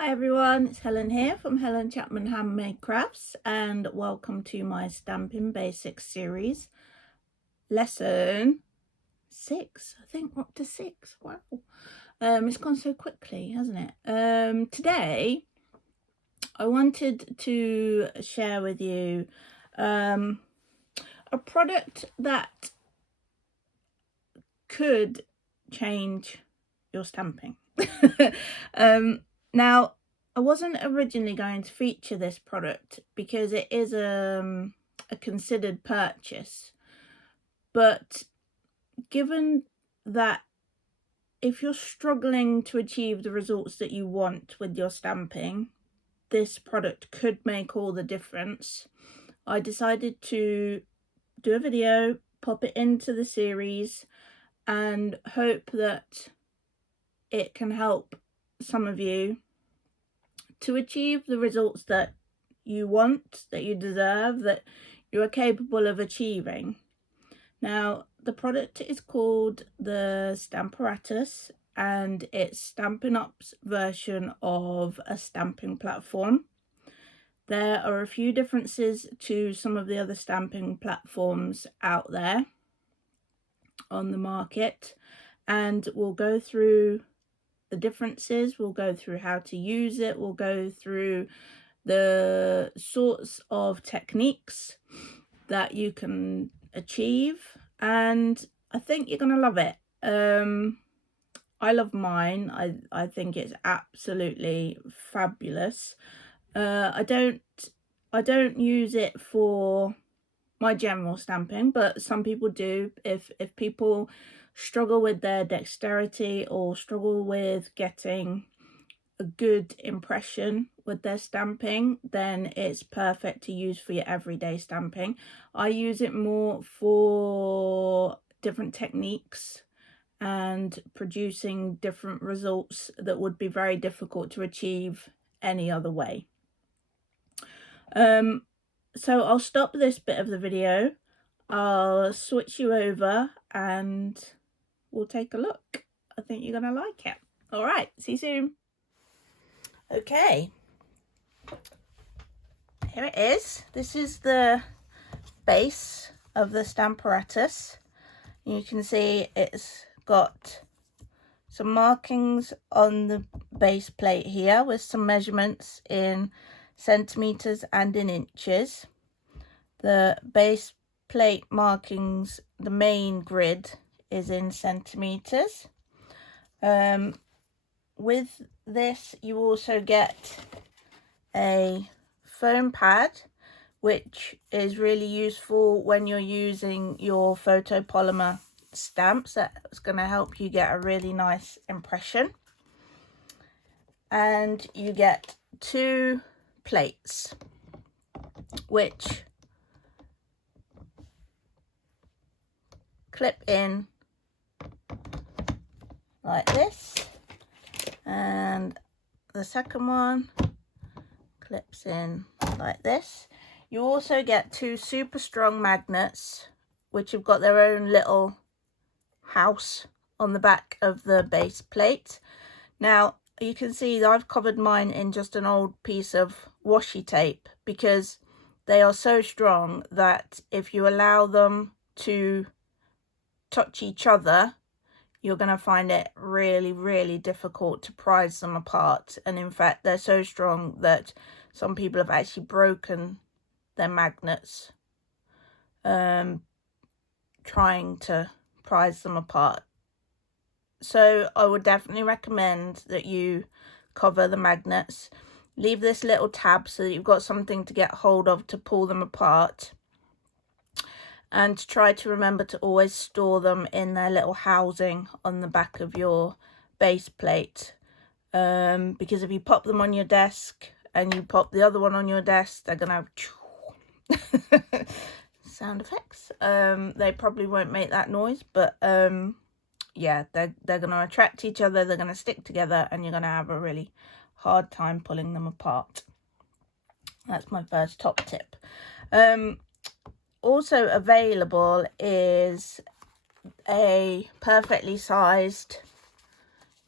Hi everyone, it's Helen here from Helen Chapman Handmade Crafts, and welcome to my Stampin Basics series, lesson 6. I think we're up to 6. Wow. It's gone so quickly, hasn't it? Today I wanted to share with you a product that could change your stamping. Now, I wasn't originally going to feature this product because it is a considered purchase, but given that if you're struggling to achieve the results that you want with your stamping, this product could make all the difference. I decided to do a video, pop it into the series, and hope that it can help some of you to achieve the results that you want, that you deserve, that you are capable of achieving. Now, the product is called the Stamparatus, and it's Stampin' Up's version of a stamping platform. There are a few differences to some of the other stamping platforms out there on the market, and we'll go through the differences, we'll go through how to use it, we'll go through the sorts of techniques that you can achieve, and I think you're gonna love it. I love mine. I think it's absolutely fabulous. I don't use it for my general stamping, but some people do. If people struggle with their dexterity or struggle with getting a good impression with their stamping, then it's perfect to use for your everyday stamping. I use it more for different techniques and producing different results that would be very difficult to achieve any other way. So I'll stop this bit of the video, I'll switch you over and we'll take a look. I think you're gonna like it. All right, see you soon. Okay, here it is. This is the base of the Stamparatus. You can see it's got some markings on the base plate here with some measurements in centimeters and in inches. The base plate markings, the main grid, is in centimeters. With this you also get a foam pad, which is really useful when you're using your photopolymer stamps. That's going to help you get a really nice impression. And you get 2 plates, which clip in like this, and the second one clips in like this. You also get 2 super strong magnets, which have got their own little house on the back of the base plate. Now you can see that I've covered mine in just an old piece of washi tape because they are so strong that if you allow them to touch each other, you're going to find it really difficult to prise them apart. And in fact, they're so strong that some people have actually broken their magnets trying to prise them apart. So I would definitely recommend that you cover the magnets. Leave this little tab so that you've got something to get hold of to pull them apart. And try to remember to always store them in their little housing on the back of your base plate. Because if you pop them on your desk and you pop the other one on your desk, they're going to have sound effects. They probably won't make that noise, but yeah, they're going to attract each other, they're going to stick together, and you're going to have a really hard time pulling them apart. That's my first top tip. Also available is a perfectly sized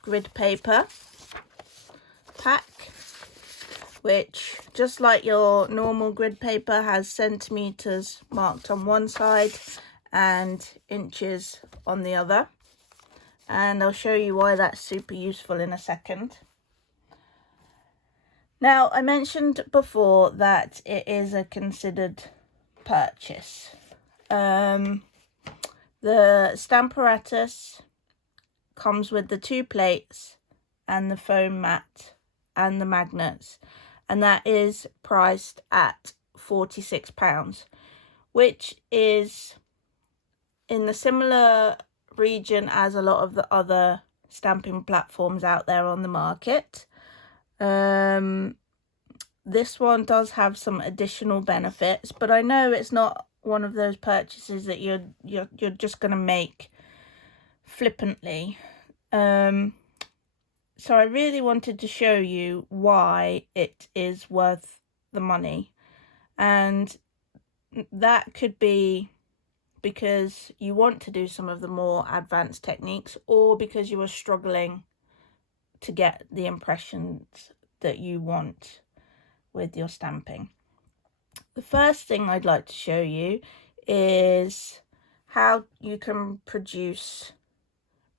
grid paper pack, which, just like your normal grid paper, has centimeters marked on one side and inches on the other. And I'll show you why that's super useful in a second. Now, I mentioned before that it is a considered purchase. The Stamparatus comes with the 2 plates and the foam mat and the magnets, and that is priced at £46, which is in the similar region as a lot of the other stamping platforms out there on the market. This one does have some additional benefits, but I know it's not one of those purchases that you're just going to make flippantly. So I really wanted to show you why it is worth the money, and that could be because you want to do some of the more advanced techniques, or because you are struggling to get the impressions that you want with your stamping. The first thing I'd like to show you is how you can produce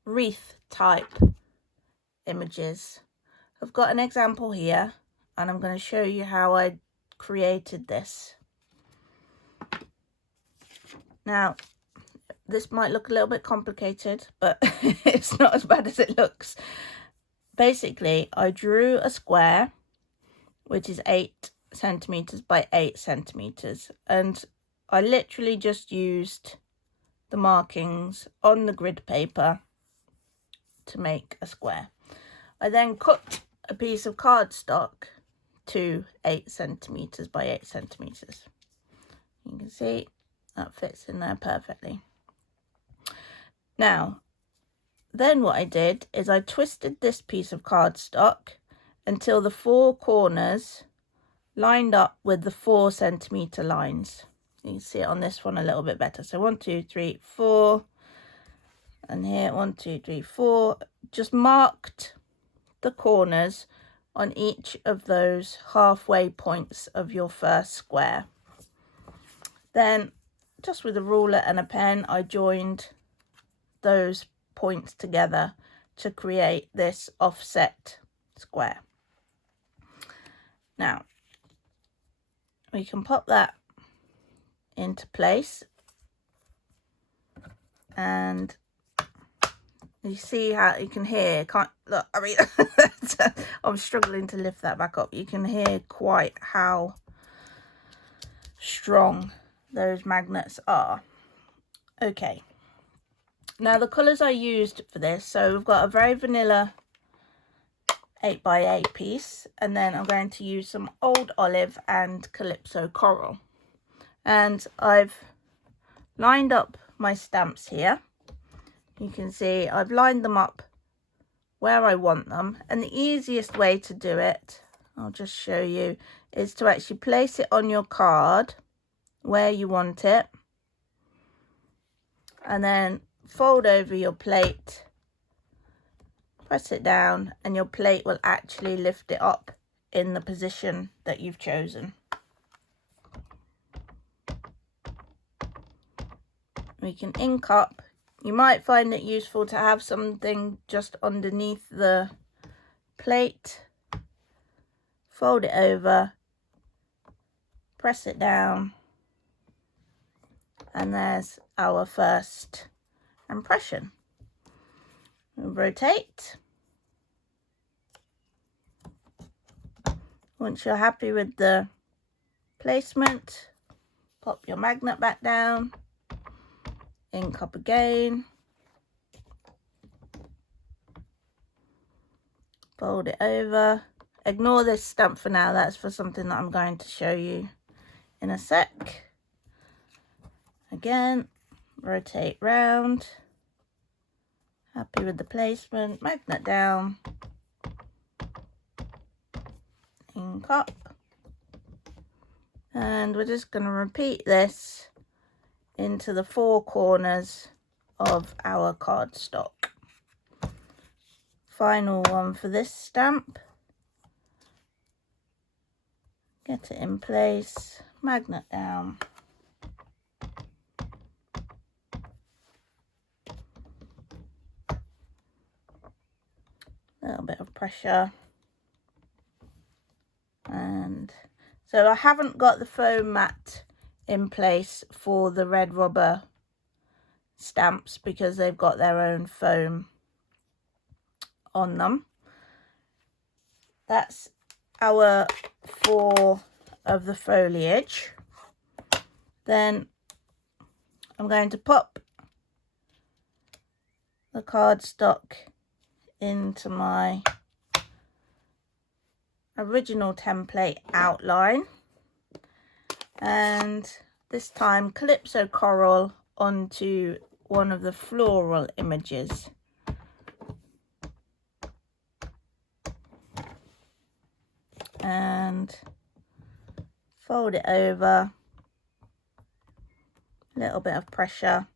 wreath type images. I've got an example here, and I'm going to show you how I created this. Now, this might look a little bit complicated, but it's not as bad as it looks. Basically, I drew a square, which is 8 centimeters by 8 centimeters, and I literally just used the markings on the grid paper to make a square. I then cut a piece of cardstock to 8 centimeters by 8 centimeters. You can see that fits in there perfectly. Now, then what I did is I twisted this piece of cardstock until the 4 corners lined up with the 4 centimeter lines. You can see it on this one a little bit better. So 1, 2, 3, 4, and here 1, 2, 3, 4. Just marked the corners on each of those halfway points of your first square. Then, just with a ruler and a pen, I joined those points together to create this offset square. Now, we can pop that into place, and you see how you can hear, can't look, I mean, I'm struggling to lift that back up. You can hear quite how strong those magnets are. Okay, now the colours I used for this, so we've got a very vanilla 8x8 piece, and then I'm going to use some Old Olive and Calypso Coral, and I've lined up my stamps here. You can see I've lined them up where I want them, and the easiest way to do it, I'll just show you, is to actually place it on your card where you want it, and then fold over your plate, press it down, and your plate will actually lift it up in the position that you've chosen. We can ink up. You might find it useful to have something just underneath the plate. Fold it over, press it down, and there's our first impression. We'll rotate. Once you're happy with the placement, pop your magnet back down, ink up again, fold it over. Ignore this stamp for now, that's for something that I'm going to show you in a sec. Again, rotate round, happy with the placement, magnet down, ink up, and we're just going to repeat this into the 4 corners of our cardstock. Final one for this stamp. Get it in place, magnet down. A little bit of pressure. And so I haven't got the foam mat in place for the red rubber stamps because they've got their own foam on them. That's our 4 of the foliage. Then I'm going to pop the cardstock into my original template outline, and this time Calypso Coral onto one of the floral images. And fold it over, a little bit of pressure.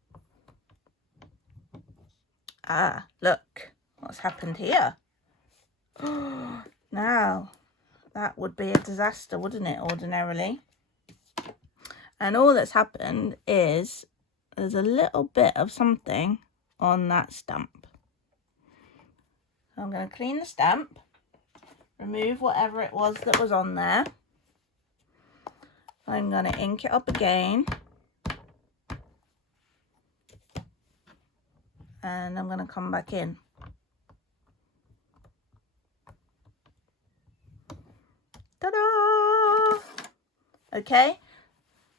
Ah, look what's happened here. Now that would be a disaster, wouldn't it, ordinarily? And all that's happened is there's a little bit of something on that stamp. So I'm going to clean the stamp, remove whatever it was that was on there. I'm going to ink it up again. And I'm going to come back in. Ta-da! Okay,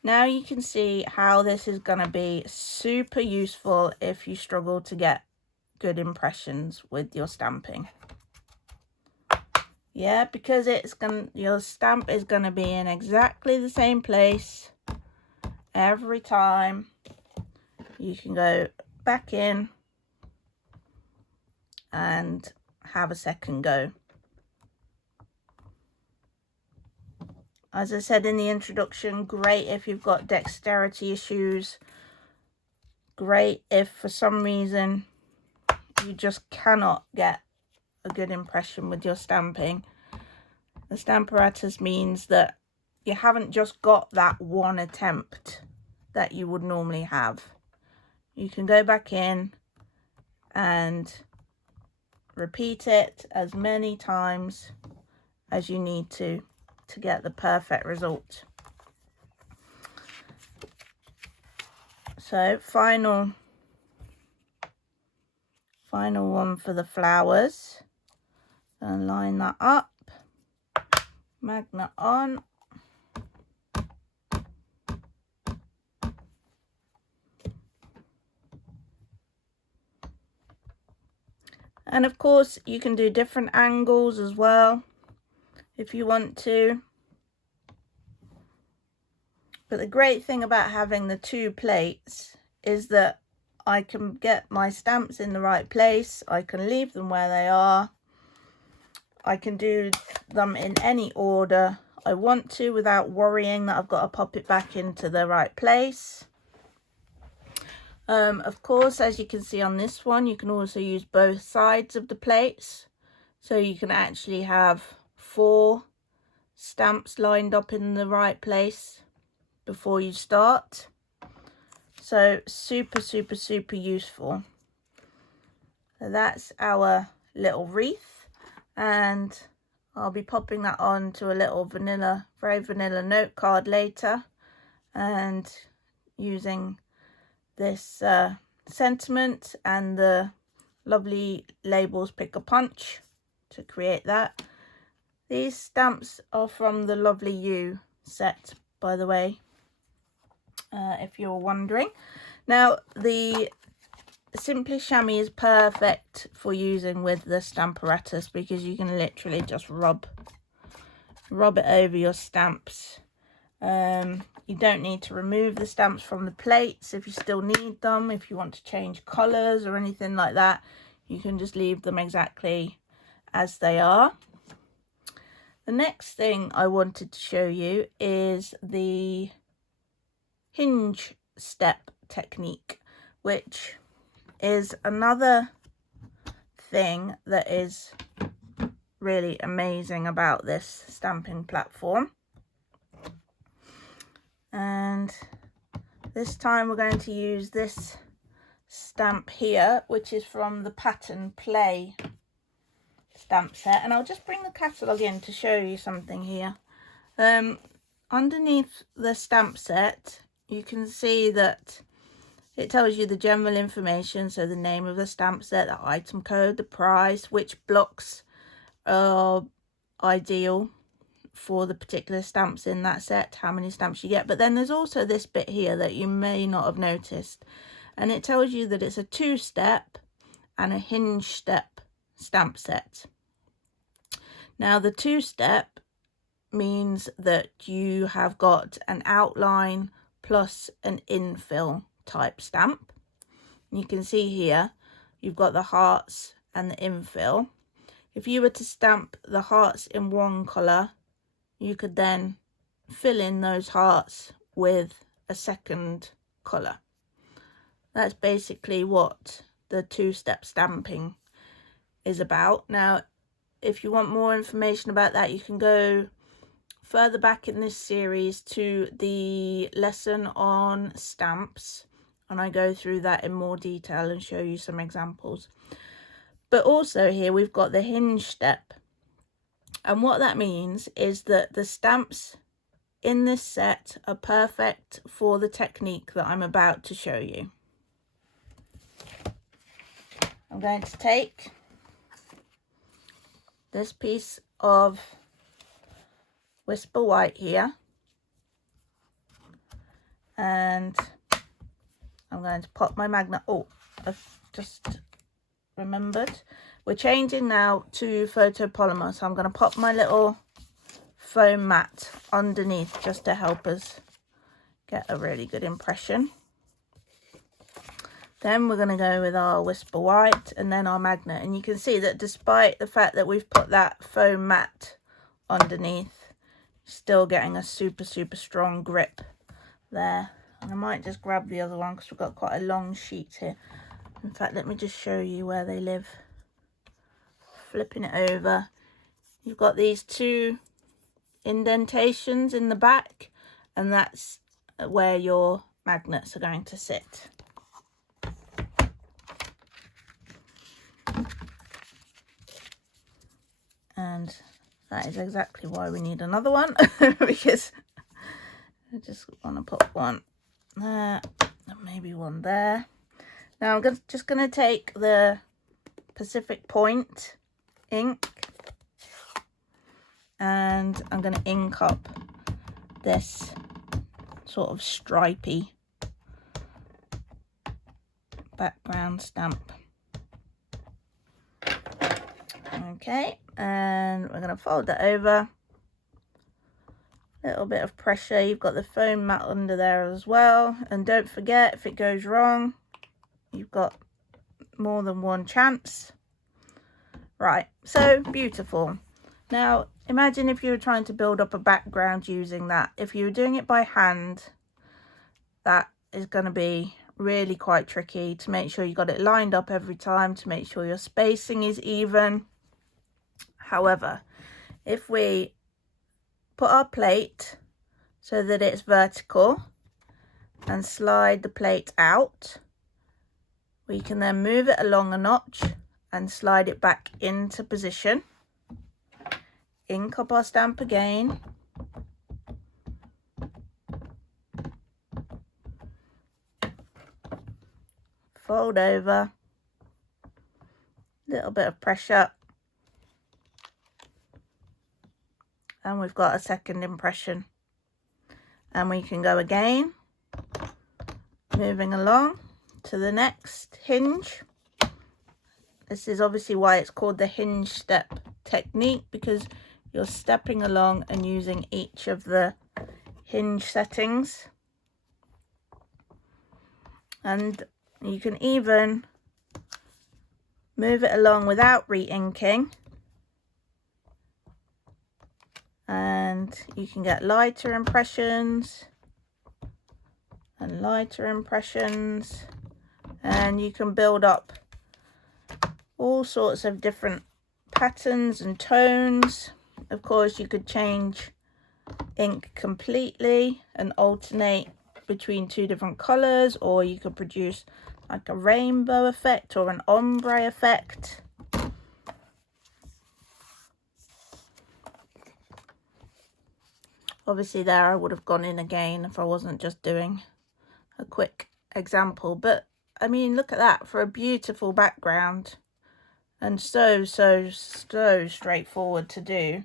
now you can see how this is going to be super useful if you struggle to get good impressions with your stamping. Yeah, because your stamp is going to be in exactly the same place every time. You can go back in and have a second go. As I said in the introduction, great if you've got dexterity issues. Great if for some reason you just cannot get a good impression with your stamping. The Stamparatus means that you haven't just got that one attempt that you would normally have. You can go back in and repeat it as many times as you need to get the perfect result. So final one for the flowers. And line that up, magnet on. And of course you can do different angles as well if you want to. But the great thing about having the 2 plates is that I can get my stamps in the right place. I can leave them where they are. I can do them in any order I want to without worrying that I've got to pop it back into the right place. Of course, as you can see on this one, you can also use both sides of the plates. So you can actually have 4 stamps lined up in the right place before you start. So super, super, super useful. So that's our little wreath, and I'll be popping that on to a little very vanilla note card later, and using this sentiment and the lovely labels Pick a Punch to create that. These stamps are from the Lovely You set, by the way, if you're wondering. Now the Simply Chamois is perfect for using with the Stamparatus because you can literally just rub it over your stamps. You don't need to remove the stamps from the plates if you still need them. If you want to change colours or anything like that, you can just leave them exactly as they are. The next thing I wanted to show you is the hinge step technique, which is another thing that is really amazing about this stamping platform. And this time we're going to use this stamp here, which is from the Pattern Play stamp set. And I'll just bring the catalogue in to show you something here. Underneath the stamp set, you can see that it tells you the general information, so the name of the stamp set, the item code, the price, which blocks are ideal for the particular stamps in that set, how many stamps you get. But then there's also this bit here that you may not have noticed, and it tells you that it's a 2-step and a hinge step stamp set. Now the 2-step means that you have got an outline plus an infill type stamp. You can see here you've got the hearts and the infill. If you were to stamp the hearts in one colour, you could then fill in those hearts with a second colour. That's basically what the 2-step stamping is about. Now, if you want more information about that, you can go further back in this series to the lesson on stamps, and I go through that in more detail and show you some examples. But also here we've got the hinge step, and what that means is that the stamps in this set are perfect for the technique that I'm about to show you. I'm going to take this piece of Whisper White here, and I'm going to pop my magnet. Oh, I've just remembered. We're changing now to photopolymer, so I'm going to pop my little foam mat underneath just to help us get a really good impression. Then we're going to go with our Whisper White and then our magnet. And you can see that despite the fact that we've put that foam mat underneath, still getting a super strong grip there. And I might just grab the other one because we've got quite a long sheet here. In fact, let me just show you where they live. Flipping it over, you've got these 2 indentations in the back, and that's where your magnets are going to sit. And that is exactly why we need another one, because I just want to put one there and maybe one there. Now I'm just going to take the Pacific Point ink and I'm going to ink up this sort of stripy background stamp. Okay, and we're going to fold that over. Little bit of pressure. You've got the foam mat under there as well, and don't forget, if it goes wrong, you've got more than one chance. Right, so beautiful. Now imagine if you were trying to build up a background using that. If you were doing it by hand, that is going to be really quite tricky to make sure you got it lined up every time, to make sure your spacing is even. However, if we put our plate so that it's vertical and slide the plate out, we can then move it along a notch and slide it back into position. Ink up our stamp again. Fold over. Little bit of pressure. And we've got a second impression. And we can go again, moving along to the next hinge. This is obviously why it's called the hinge step technique, because you're stepping along and using each of the hinge settings. And you can even move it along without re-inking, and you can get lighter impressions and lighter impressions, and you can build up all sorts of different patterns and tones. Of course, you could change ink completely and alternate between two different colors, or you could produce like a rainbow effect or an ombre effect. Obviously there I would have gone in again if I wasn't just doing a quick example, but I mean, look at that, for a beautiful background, and so straightforward to do.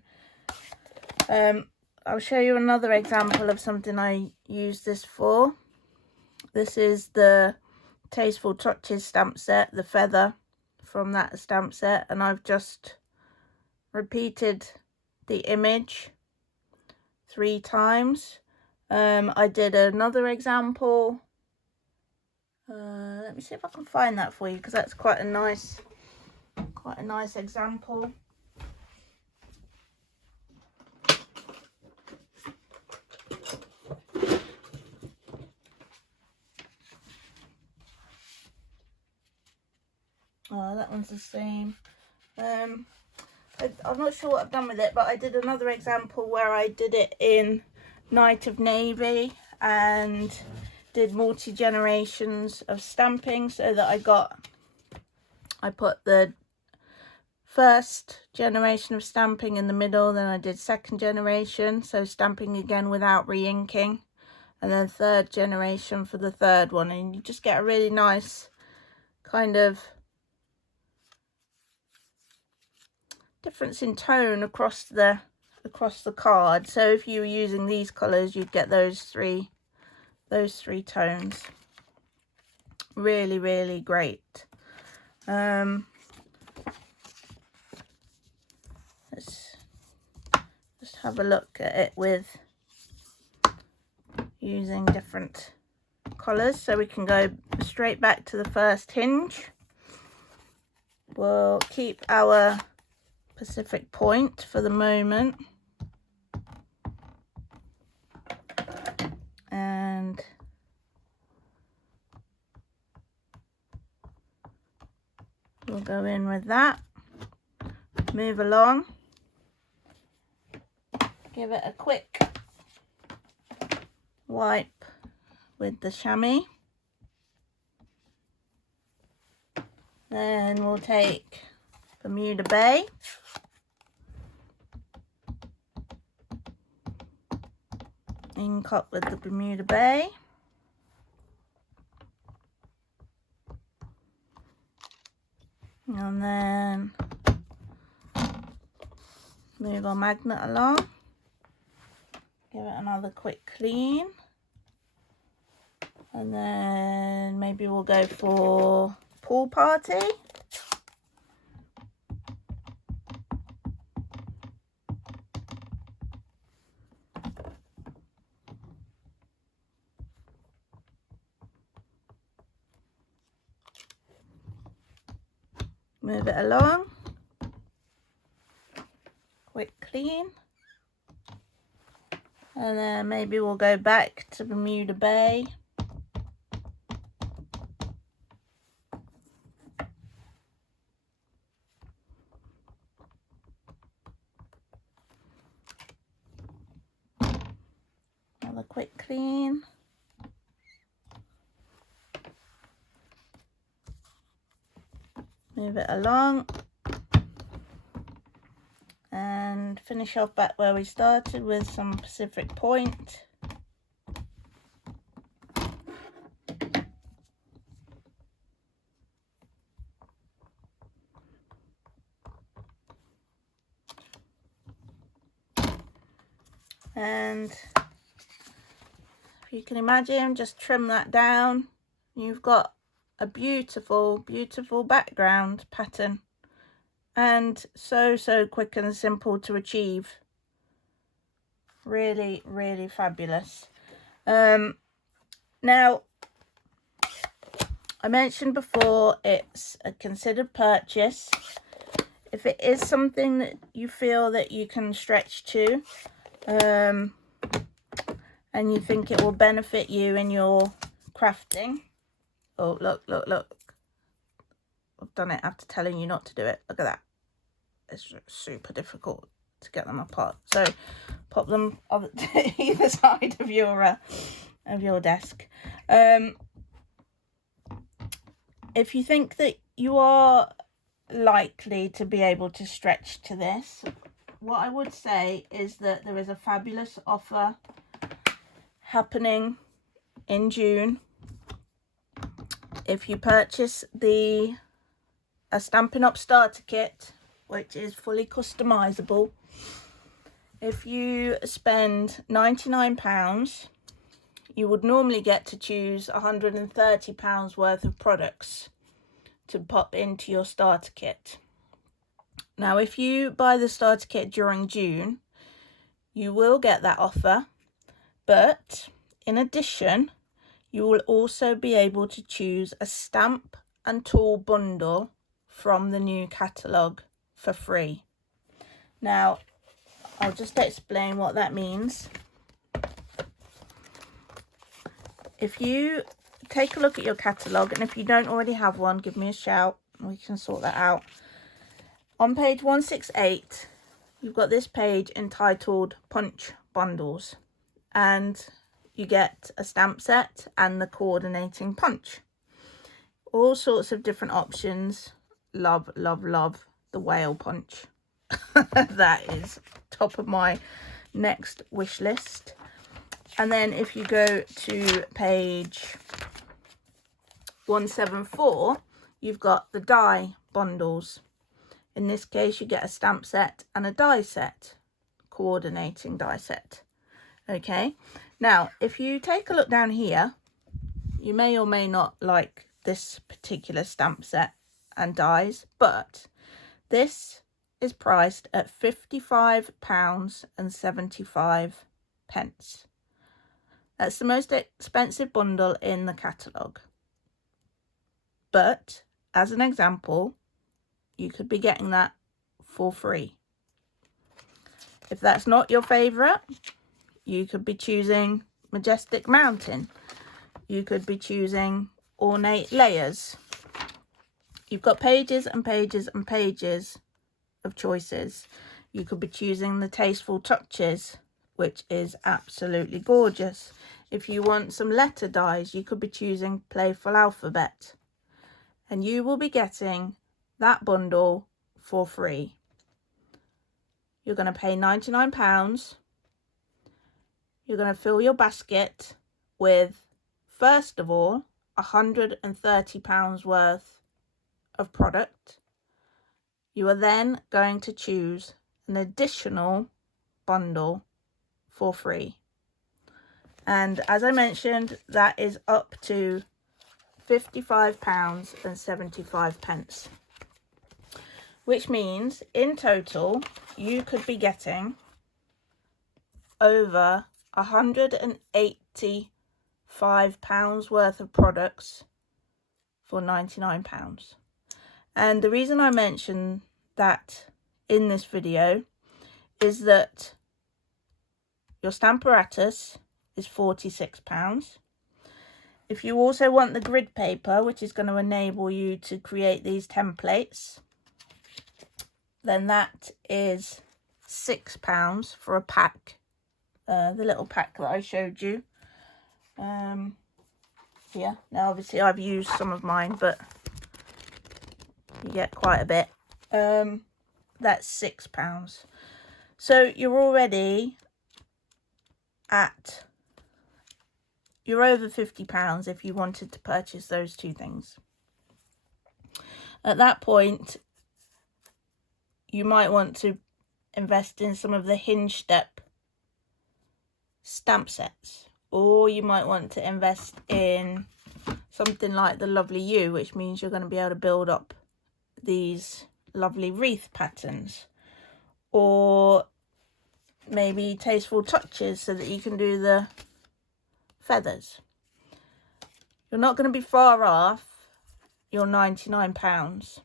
I'll show you another example of something I use this for. This is the Tasteful Touches stamp set, the feather from that stamp set, and I've just repeated the image 3 times. I did another example. Let me see if I can find that for you, because that's quite a nice example. Oh, that one's the same. I'm not sure what I've done with it, but I did another example where I did it in Night of Navy and did multi-generations of stamping, so that I put the first generation of stamping in the middle, then I did second generation, so stamping again without re-inking, and then third generation for the third one, and you just get a really nice kind of difference in tone across the card. So if you were using these colors, you'd get those three tones. Really, really great. Let's just have a look at it with using different colors, so we can go straight back to the first hinge. We'll keep our Pacific Point for the moment, and we'll go in with that, move along, give it a quick wipe with the chamois. Then we'll take Bermuda Bay, ink up with the Bermuda Bay, and then move our magnet along, give it another quick clean, and then maybe we'll go for Pool Party. Move it along, quick clean, and then maybe we'll go back to Bermuda Bay. Another quick clean. Move it along and finish off back where we started with some Pacific Point. And if you can imagine, just trim that down. You've got a beautiful, beautiful background pattern, and so quick and simple to achieve. Really, really fabulous. Now, I mentioned before, it's a considered purchase. If it is something that you feel that you can stretch to, and you think it will benefit you in your crafting. Oh, look. I've done it after telling you not to do it. Look at that. It's super difficult to get them apart. So pop them on either side of your desk. If you think that you are likely to be able to stretch to this, what I would say is that there is a fabulous offer happening in June. If you purchase a Stampin' Up starter kit, which is fully customizable, if you spend £99, you would normally get to choose £130 worth of products to pop into your starter kit. Now, if you buy the starter kit during June, you will get that offer, but in addition, you will also be able to choose a stamp and tool bundle from the new catalogue for free. Now, I'll just explain what that means. If you take a look at your catalogue, and if you don't already have one, give me a shout and we can sort that out. On page 168, you've got this page entitled Punch Bundles, and you get a stamp set and the coordinating punch. All sorts of different options. Love, love, love the whale punch. That is top of my next wish list. And then if you go to page 174, you've got the die bundles. In this case, you get a stamp set and a die set, coordinating die set. Okay, now if you take a look down here, you may or may not like this particular stamp set and dies, but this is priced at £55.75. That's the most expensive bundle in the catalogue. But as an example, you could be getting that for free. If that's not your favourite, you could be choosing Majestic Mountain. You could be choosing Ornate Layers. You've got pages and pages and pages of choices. You could be choosing the Tasteful Touches, which is absolutely gorgeous. If you want some letter dies, you could be choosing Playful Alphabet. And you will be getting that bundle for free. You're going to pay £99. You're going to fill your basket with, first of all, £130 worth of product. You are then going to choose an additional bundle for free. And as I mentioned, that is up to £55.75. Which means in total you could be getting over £185 worth of products for £99. And the reason I mention that in this video is that your Stamparatus is £46. If you also want the grid paper, which is going to enable you to create these templates, then that is £6 for a pack, the little pack that I showed you here. Now obviously I've used some of mine, but you get quite a bit. That's £6. So you're already you're over £50 if you wanted to purchase those two things. At that point, you might want to invest in some of the Hinge step stamp sets, or you might want to invest in something like the Lovely You, which means you're going to be able to build up these lovely wreath patterns, or maybe Tasteful Touches so that you can do the feathers. You're not going to be far off your £99.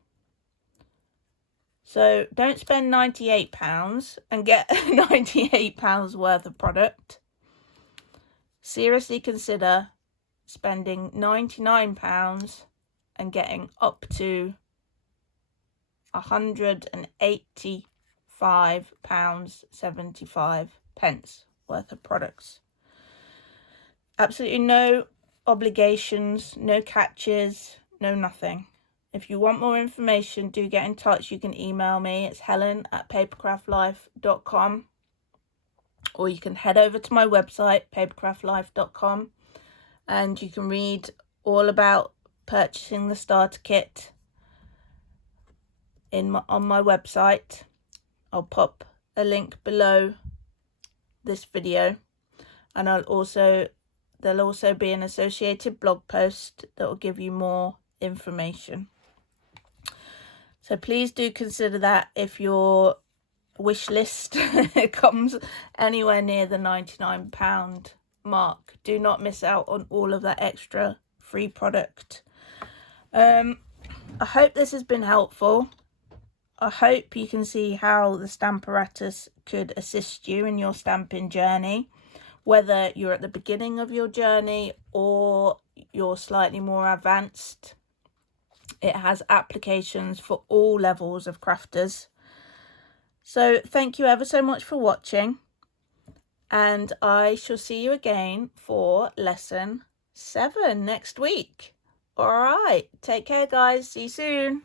So don't spend £98 and get £98 worth of product. Seriously consider spending £99 and getting up to £185 £5.75 worth of products. Absolutely no obligations, no catches, no nothing. If you want more information, do get in touch. You can email me. It's helen@papercraftlife.com, or you can head over to my website, papercraftlife.com, and you can read all about purchasing the starter kit on my website. I'll pop a link below this video, and there'll also be an associated blog post that will give you more information. So please do consider that if your wish list comes anywhere near the £99 mark. Do not miss out on all of that extra free product. I hope this has been helpful. I hope you can see how the Stamparatus could assist you in your stamping journey, whether you're at the beginning of your journey or you're slightly more advanced. It has applications for all levels of crafters. So thank you ever so much for watching, and I shall see you again for lesson 7 next week. All right, take care guys, see you soon.